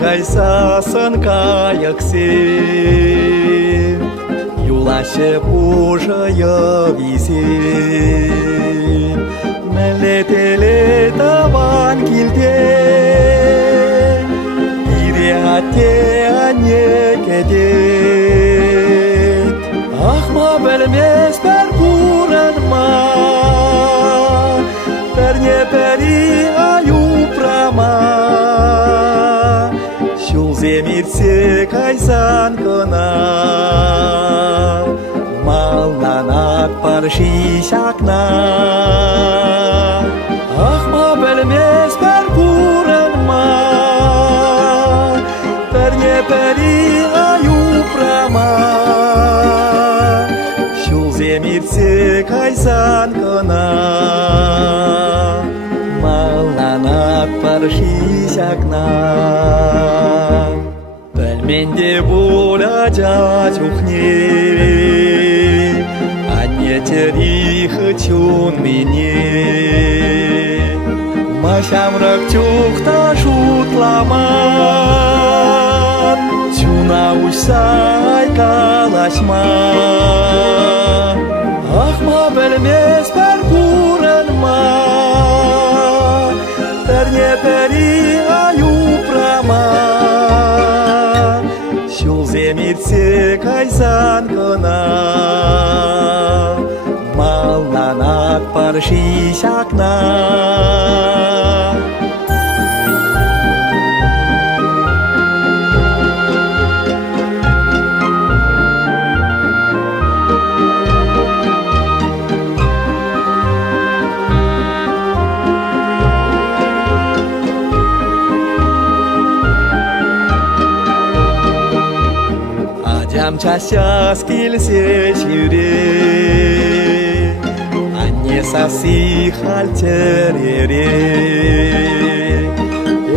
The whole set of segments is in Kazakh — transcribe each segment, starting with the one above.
кайсасын кайыксе, юлашып ужыйы висе. Мелетеле табан килде, ире атте ане кеде. Ахма белмес бер курынма, перне пери аюпрама. Шул земирсе кайсан кына, малланат парши шакна. Ахма белмес бер курынма, перне пери аюпрама. Шул земирсе кайсан кына, малланат парши шакна. Менде воля дядюхне, а не тери хочу мне. Машамрак тюхта шутламан, тюна усай калашма. Ахма белмес бер курынма, перне пери аюпрама. Шул земирсе кайсан кына, малланат парши шакна. Ямчася скилсе чире, а не соси хальтерере.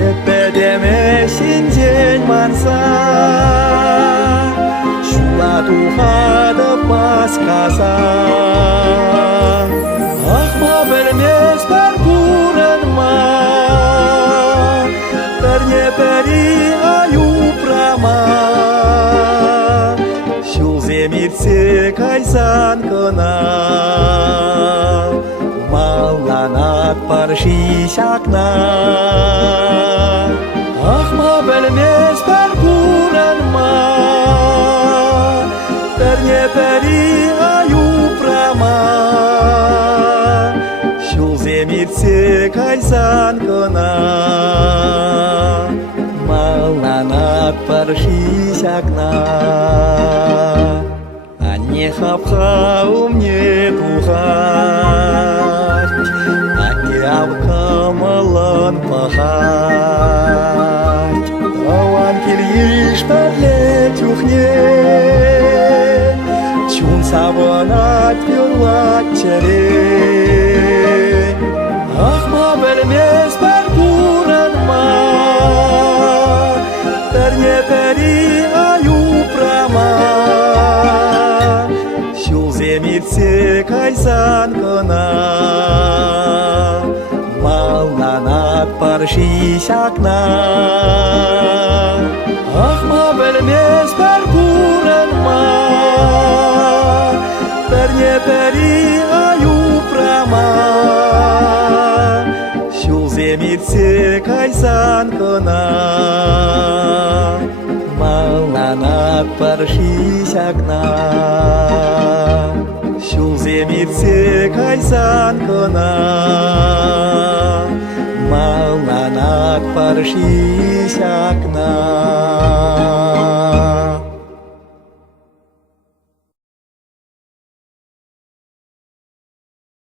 Эпедеме синдень манса, шула тухада паскаса. Ахма белмес бер курынма, перне пери аюпрама. Земирсе кайсан кына, малланат парши шакна. Ахма белмес бер курынма, перне пери аюпрама. Шул земирсе кайсан кына, малланат парши шакна. Не хапха умне тухать, а не авкамалан пахать. Таван кильиш парле тюхне, чун саванат юрлат чере. Ахма белмес бер курынма, перне пери аюпрама. Земирсе кайсан кына, малланат парши шакна. Ахма белмес бер курынма, перне пери аюпрама. Шул земирсе кайсан кына, малланат парши шакна. Шул земирсе кайсан кына, малланат парши шакна.